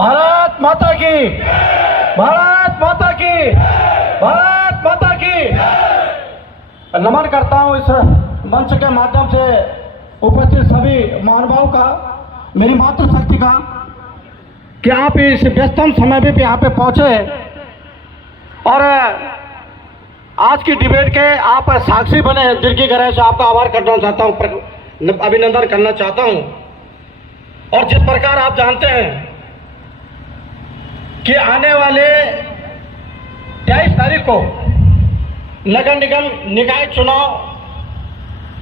भारत माता की, भारत माता की, भारत माता की। नमन करता हूं इस मंच के माध्यम से उपस्थित सभी महानुभावों का, मेरी मातृशक्ति का, कि आप इस व्यस्तम समय भी यहाँ पे पहुंचे और आज की डिबेट के आप साक्षी बने। दिल की गहराई से आपका आभार करना चाहता हूं, अभिनंदन करना चाहता हूं। और जिस प्रकार आप जानते हैं कि आने वाले 23 तारीख को नगर निगम निकाय चुनाव,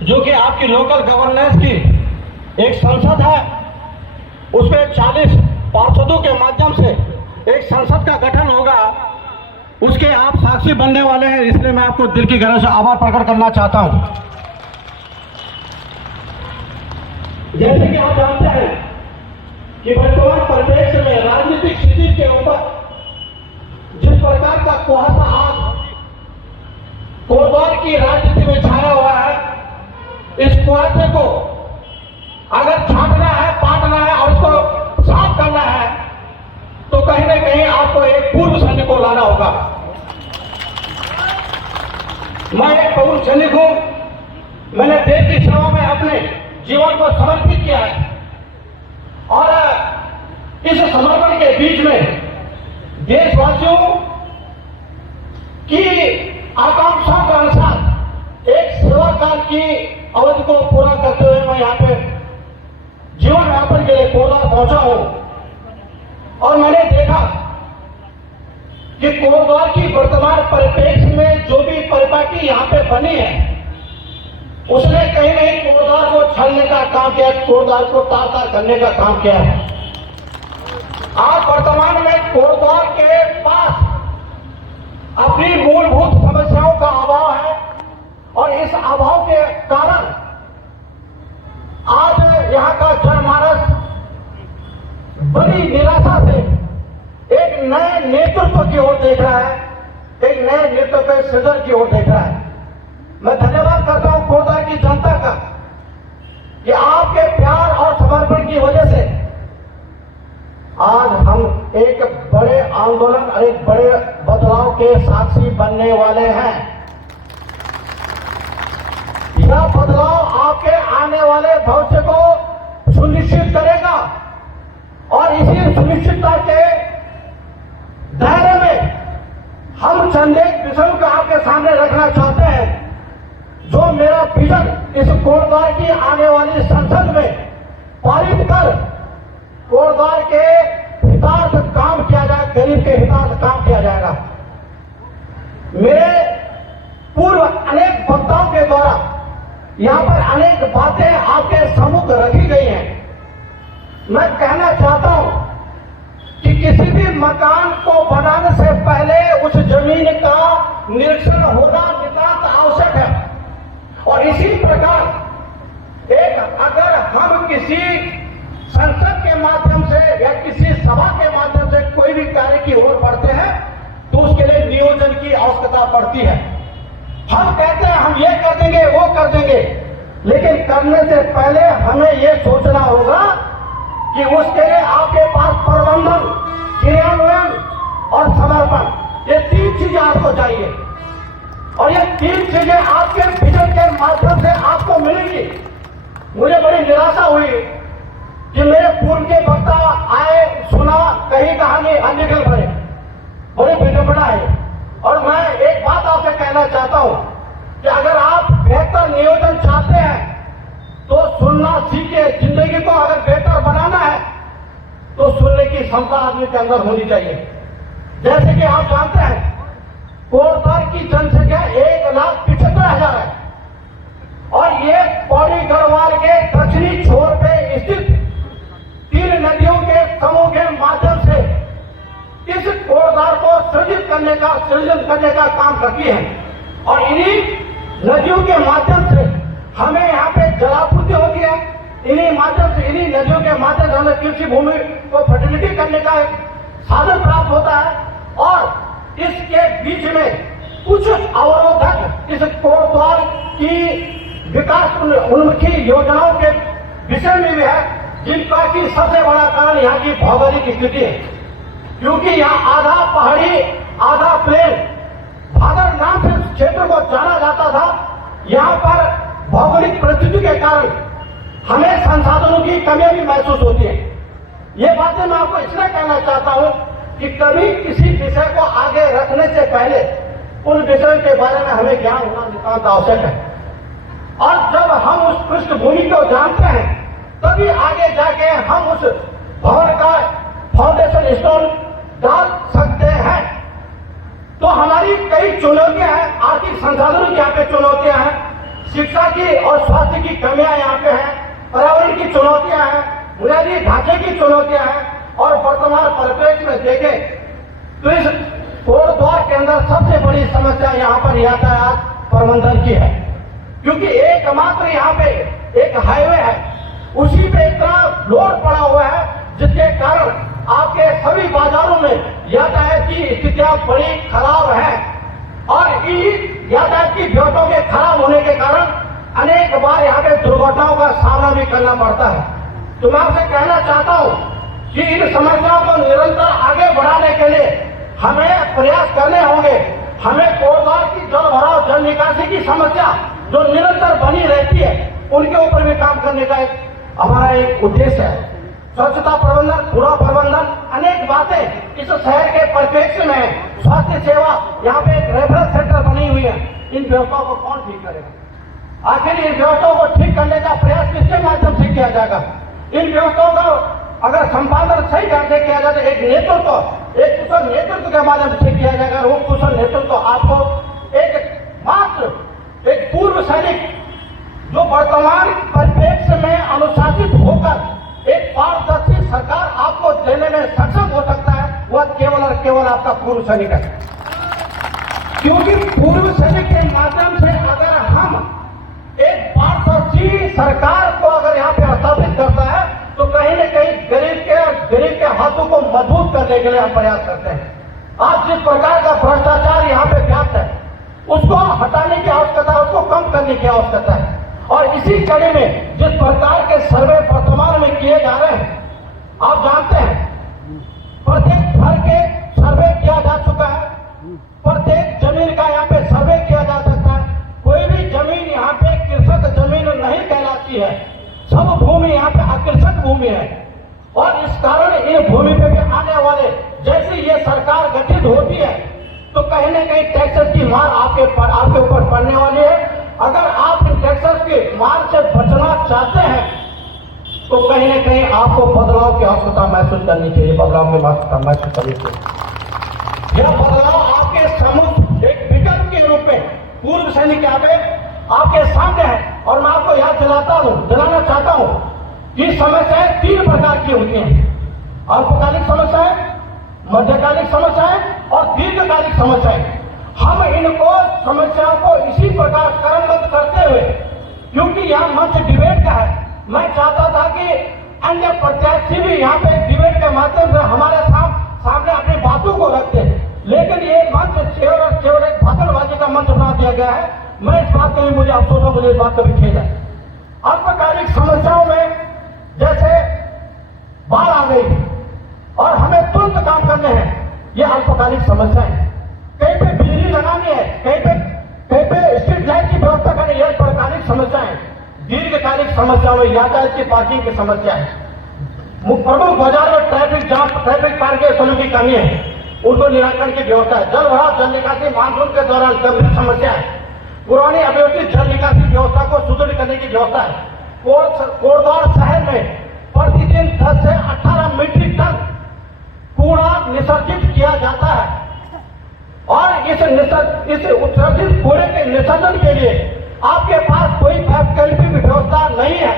जो कि आपकी लोकल गवर्नेंस की एक संसद है, उसमें 40 पार्षदों के माध्यम से एक संसद का गठन होगा, उसके आप साक्षी बनने वाले हैं। इसलिए मैं आपको दिल की गहराई से आभार प्रकट करना चाहता हूं। जैसे कि आप जानते हैं कि वर्तमान परिप्रेक्ष्य में राजनीतिक स्थिति के ऊपर जिस प्रकार का कुहासा आज कोटद्वार की राजनीति में छाया हुआ है, इस कुहासे को अगर छांटना है, पाटना है और उसको साफ करना है, तो कहीं ना कहीं आपको एक पूर्व सैनिक को लाना होगा। मैं एक पूर्व सैनिक हूं, मैंने देश की सेवा में अपने जीवन को समर्पित किया है और इस समर्पण के बीच में देशवासियों की आकांक्षा के अनुसार एक सेवा काल की अवधि को पूरा करते हुए मैं यहाँ पे जीवन यापन के लिए कोटद्वार पहुंचा हूं और मैंने देखा कि कोटद्वार की वर्तमान परिप्रेक्ष्य में जो भी परिपाटी यहाँ पे बनी है, उसने कहीं नहीं कोटद्वार को छलने का काम किया, कोटद्वार को तार-तार करने का काम किया है। आज वर्तमान में कोटद्वार के पास अपनी मूलभूत समस्याओं का अभाव है और इस अभाव के कारण आज यहाँ का जनमानस बड़ी निराशा से एक नए नेतृत्व की ओर देख रहा है, एक नए नेतृत्व के सृजन की ओर देख रहा है। मैं धन्यवाद करता हूं कोटद्वार की जनता का कि आपके प्यार और समर्पण की वजह से आज हम एक बड़े आंदोलन और एक बड़े बदलाव के साक्षी बनने वाले हैं। यह बदलाव आपके आने वाले भविष्य को सुनिश्चित करेगा और इसी सुनिश्चितता के दायरे में हम चंद एक विषयों को आपके सामने रखना चाहते हैं, जो मेरा विजन इस कोटद्वार की आने वाली संसद में पारित कर कोटद्वार के हितार्थ काम किया जाए, गरीब के हितार्थ काम किया जाएगा। मेरे पूर्व अनेक वक्ताओं के द्वारा यहाँ पर अनेक बातें आपके सम्मुख रखी गई हैं। मैं कहना चाहता हूं कि किसी भी मकान को बनाने से पहले उस जमीन का निरीक्षण होना नितांत आवश्यक है और इसी प्रकार एक अगर हम किसी संसद के माध्यम से या किसी सभा के माध्यम से कोई भी कार्य की ओर बढ़ते हैं तो उसके लिए नियोजन की आवश्यकता पड़ती है। हम कहते हैं हम ये कर देंगे, वो कर देंगे, लेकिन करने से पहले हमें ये सोचना होगा कि उसके लिए आपके पास प्रबंधन, क्रियान्वयन और समर्पण, ये 3 चीजें आपको चाहिए और ये 3 चीजें आपके विजन के माध्यम से आपको मिलेंगी। मुझे बड़ी निराशा हुई कि मेरे पूर्व के वक्ता आए, सुना, कहीं कहानी निकल पड़े, बड़ी विडंबना है। और मैं एक बात आपसे कहना चाहता हूं कि अगर आप बेहतर नियोजन चाहते हैं तो सुनना सीखे। जिंदगी को अगर बेहतर बनाना है तो सुनने की क्षमता आदमी के अंदर होनी चाहिए। जैसे कि आप जानते हैं कोटद्वार की जनसंख्या 1,75,000 है और ये पौड़ी गढ़वाल के दक्षिणी छोर पे स्थित 3 नदियों के समूह के माध्यम से इस कोटद्वार को सृजन करने का काम करती है और इन्हीं नदियों के माध्यम से हमें यहाँ पे जलापूर्ति होती है। इन्हीं माध्यम से, इन्हीं नदियों के माध्यम से हमें कृषि भूमि को फर्टिलिटी करने का एक साधन प्राप्त होता है और इसके बीच में कुछ अवरोधक इस कोटद्वार की विकास उन्मुखी योजनाओं के विषय में भी है, जिनका की सबसे बड़ा कारण यहाँ की भौगोलिक स्थिति है, क्योंकि यहाँ आधा पहाड़ी आधा प्लेन भादर नाम से क्षेत्र को जाना जाता था। यहाँ पर भौगोलिक परिस्थिति के कारण हमें संसाधनों की कमियां भी महसूस होती है। ये बातें मैं आपको इसलिए कहना चाहता हूं कि कभी किसी विषय को आगे रखने से पहले उन विषयों के बारे में हमें ज्ञान होना नितांत आवश्यक है, और जब हम उस पृष्ठभूमि को जानते हैं तभी आगे जाके हम उस भवन का फाउंडेशन स्टोन डाल सकते हैं। तो हमारी कई चुनौतियां हैं, आर्थिक संसाधनों की यहाँ पे चुनौतियां हैं, शिक्षा की और स्वास्थ्य की कमियां यहाँ पे हैं, पर्यावरण की चुनौतियां हैं, बुनियादी ढांचे की चुनौतियां हैं, और वर्तमान परिप्रेक्ष्य में देखें तो इस कोट द्वार के अंदर सबसे बड़ी समस्या यहाँ पर यातायात प्रबंधन की है, क्योंकि एकमात्र यहाँ पे एक हाईवे है, उसी पे इतना लोड पड़ा हुआ है जिसके कारण आपके सभी बाजारों में यातायात की स्थितियां बड़ी खराब हैं, और इस यातायात की व्यवस्था के खराब होने के कारण अनेक बार यहाँ पे दुर्घटनाओं का सामना भी करना पड़ता है। तो मैं आपसे कहना चाहता हूँ कि इन समस्याओं को निरंतर आगे बढ़ाने के लिए हमें प्रयास करने होंगे। हमें कोटद्वार की जल भराव जल निकासी की समस्या जो निरंतर बनी रहती है उनके ऊपर भी काम करने का हमारा एक उद्देश्य है। स्वच्छता प्रबंधन, कूड़ा प्रबंधन, अनेक बातें इस शहर के परिप्रेक्ष्य में, स्वास्थ्य सेवा, यहाँ पे एक रेफरेंस सेंटर बनी हुई है, इन व्यवस्थाओं को कौन ठीक करेगा? आखिर इन व्यवस्थाओं को ठीक करने का प्रयास किसके माध्यम से किया जाएगा? इन व्यवस्थाओं का अगर संपादन सही ढंग से किया जाए तो एक नेतृत्व, एक कुशल नेतृत्व के माध्यम से किया जाएगा। वो कुशल नेतृत्व आपको एक मात्र एक पूर्व सैनिक जो वर्तमान परिप्रेक्ष्य में अनुशासित होकर एक पारदर्शी सरकार आपको देने में सक्षम हो सकता है, वह केवल और केवल आपका पूर्व सैनिक है। क्योंकि पूर्व सैनिक के माध्यम से अगर हम एक पारदर्शी सरकार को अगर यहाँ पे स्थापित करता है तो कहीं न कहीं गरीब के हाथों को मजबूत करने के लिए हम प्रयास करते हैं। आज जिस प्रकार का भ्रष्टाचार यहाँ पे व्याप्त है उसको हटाने की आवश्यकता है, उसको कम करने की आवश्यकता है। और इसी कड़ी में जिस प्रकार के सर्वे वर्तमान में किए जा रहे हैं, आप जानते हैं प्रत्येक घर के सर्वे किया जा चुका है, प्रत्येक जमीन का यहाँ पे सर्वे किया जा सकता है। कोई भी जमीन यहाँ पे कृषक जमीन नहीं कहलाती है, सब भूमि यहाँ पे आकृषक भूमि है। और इस कारण ये भूमि पे भी आने वाले जैसे ये सरकार गठित होती है तो कहीं न कहीं टैक्सेस की मार आपके ऊपर पड़ने वाली है। अगर आप इन टैक्सेस की मार से बचना चाहते हैं तो कहीं न कहीं आपको बदलाव की आवश्यकता महसूस करनी चाहिए, बदलाव की आवश्यकता महसूस करनी चाहिए। यह बदलाव आपके सम्मुख एक विकल्प के रूप में पूर्व सैनिक यहाँ पे आपके सामने है। और मैं आपको याद दिलाना चाहता हूं कि समस्याएं 3 प्रकार की होती हैं, अल्पकालिक समस्याएं, मध्यकालिक समस्याएं और दीर्घकालिक समस्याएं। हम इनको समस्याओं को इसी प्रकार क्रमबद्ध करते हुए, क्योंकि यहाँ मंच डिबेट का है, मैं चाहता था कि अन्य प्रत्याशी भी यहाँ पे डिबेट के माध्यम से हमारे सामने अपनी बातों को रखते हैं, लेकिन ये मंच केवल एक भाषणबाजी का मंच बना दिया गया है। मैं इस बात का भी मुझे अफसोस है, मुझे इस बात का भी खेद है। अल्पकालिक समस्याओं में जैसे बाढ़ आ गई और हमें तुरंत काम करने हैं, ये अल्पकालिक समस्याएं। कहीं पे बिजली लगानी है, कहीं पे स्ट्रीट लाइट की व्यवस्था करनी है, ये अल्पकालिक समस्याएं। दीर्घकालिक समस्याओं में यातायात की पार्किंग की समस्या है, प्रमुख बाजार में ट्रैफिक जाम, ट्रैफिक पार्किंग की कमी है, उनको निराकरण की व्यवस्था है। जल भराव जल निकासी मानसून के दौरान गंभीर समस्या है, पुरानी अव्यवस्थित जल निकासी व्यवस्था को सुदृढ़ करने की व्यवस्था है। कोटद्वार शहर में प्रतिदिन 10 से 18 मीट्रिक टन कूड़ा निसर्जित किया जाता है, और इस उत्सर्जित कूड़े के निसर्जन के लिए आपके पास कोई वैकल्पिक व्यवस्था नहीं है।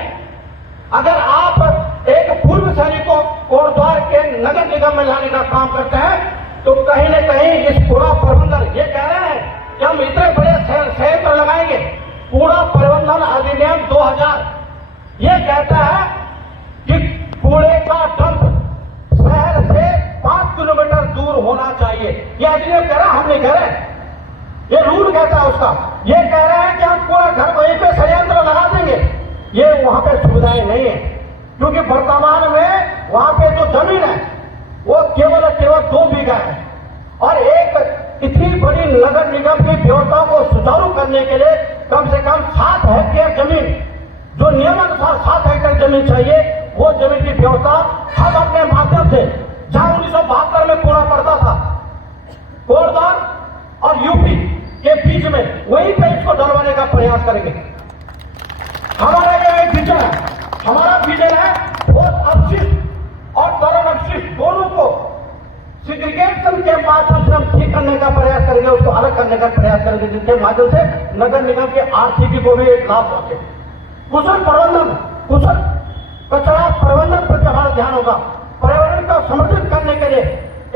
अगर आप एक पूर्व सैनिक को कोटद्वार के नगर निगम में लाने का काम करते हैं तो कहीं न कहीं इस कूड़ा प्रबंधन, ये कह रहे हैं कि हम इतने बड़े संयंत्र लगाएंगे। कूड़ा प्रबंधन अधिनियम 2000 ये कहता है कि कूड़े का डंप शहर से 5 किलोमीटर दूर होना चाहिए। ये अधिनियम कह रहा, हम नहीं कह रहे, ये रूल कहता है उसका। ये कह रहे हैं कि हम पूरा घर वहीं पे संयंत्र लगा देंगे, ये वहां पे सुविधाएं नहीं है, क्योंकि वर्तमान में वहां पे जो जमीन है वो केवल 2 बीघा है और एक इतनी बड़ी नगर निगम की व्यवस्था को सुचारू करने के लिए कम से कम 7 हेक्टेयर जमीन, जो नियमानुसार 7 हेक्टेयर जमीन चाहिए, वो जमीन की व्यवस्था हम अपने माध्यम से, जहां 1972 में पूरा पड़ता था कोरदौर और यूपी के बीच में, वहीं पे इसको डलवाने का प्रयास करेंगे। हमारा ये एक विजन है, हमारा विजन है ठोस अपशिष्ट और तरल अपशिष्ट दोनों को सिग्रीगेशन के माध्यम से हम ठीक करने का प्रयास करेंगे, उसको अलग करने का प्रयास करेंगे, जिसके माध्यम से नगर निगम की आर्थिकी को भी एक लाभ पहुंचे। कुशल प्रबंधन, कुशल कचरा प्रबंधन पर हमारा ध्यान होगा। पर्यावरण को समर्थित करने के लिए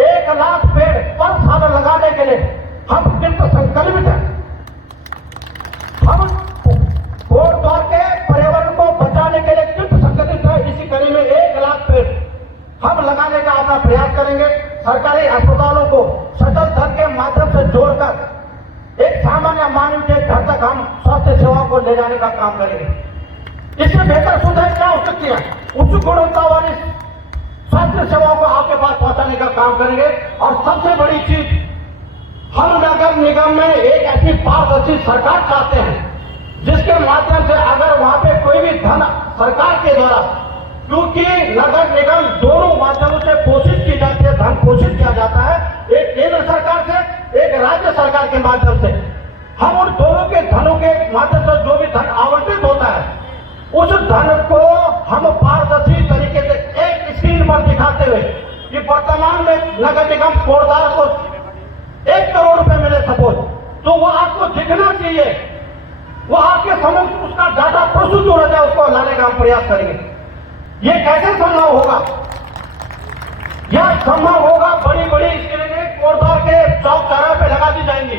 1 लाख पेड़ पर साल लगाने के लिए हम कृत संकल्पित हैं। हम कोरदौर के पर्यावरण को बचाने के लिए कृत संकल्पित है। इसी कड़ी में 1 लाख पेड़ हम लगाने का अपना प्रयास करेंगे। सरकारी अस्पतालों को सचल धन के माध्यम से जोड़कर एक सामान्य मानव के घर तक हम स्वास्थ्य सेवाओं को ले जाने का काम करेंगे। इससे बेहतर सुविधाएं क्या हो सकती है? उच्च गुणवत्ता वाली स्वास्थ्य सेवाओं को आपके पास पहुंचाने का काम करेंगे। और सबसे बड़ी चीज, हम नगर निगम में एक ऐसी पारदर्शी सरकार चाहते हैं जिसके माध्यम से अगर वहां पे कोई भी धन सरकार के द्वारा, क्योंकि नगर निगम दोनों माध्यमों से पोषित की जाती है, धन पोषित किया जाता है, एक केंद्र सरकार से, एक राज्य सरकार के माध्यम से। हम उन दोनों के धनों के माध्यम से जो भी धन आवंटित होता है, उस धन को हम पारदर्शी तरीके से एक स्क्रीन पर दिखाते हुए कि वर्तमान में नगर निगम कोरदौर को 1 करोड़ रुपए मिले सपोज, तो वो आपको दिखना चाहिए, वो आपके समक्ष उसका डाटा प्रस्तुत हो रहा है, उसको लाने का हम प्रयास करेंगे। ये कैसे संभव होगा? यह संभव होगा बड़ी बड़ी स्क्रीनें कोरदौर के चौक चौराहे पे लगा दी जाएंगी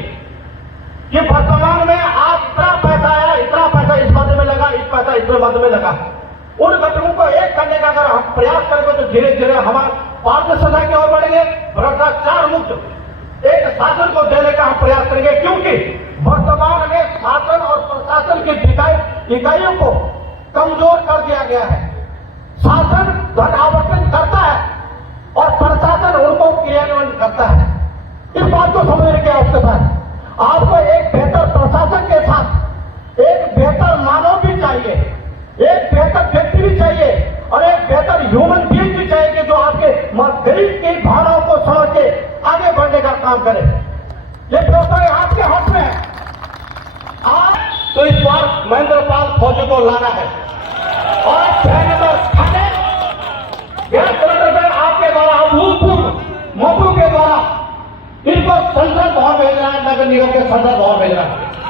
कि वर्तमान में आप इतना पैसा आया, इतना पैसा इस मद में लगा, इस पैसा इस मद में लगा। उन घटकों को एक करने का अगर हम प्रयास करेंगे तो धीरे धीरे हमारे पारदर्शिता की ओर बढ़ेंगे, भ्रष्टाचार मुक्त एक शासन को देने का हम प्रयास करेंगे। क्योंकि वर्तमान में शासन और प्रशासन की इकाइयों को कमजोर कर दिया गया है। शासन धन आवंटन करता है और प्रशासन उनको क्रियान्वयन करता है। इस बात को समझने की आवश्यकता है। आपको एक बेहतर प्रशासन के साथ एक बेहतर मानव भी चाहिए, एक बेहतर व्यक्ति भी चाहिए और एक बेहतर ह्यूमन बीइंग भी चाहिए कि जो आपके गरीब की भावनाओं को समझ के आगे बढ़ने का काम करे। ये व्यवस्था आपके हाथ में है। आप तो इस बार महेंद्र पाल फौजी को लाना है और 6 नंबर थाने गैस सिलेंडर में आपके द्वारा अभूतपूर्व मौकों के द्वारा इनको संसद भवन भेजना है, नगर निगम के संसद भवन भेजना है।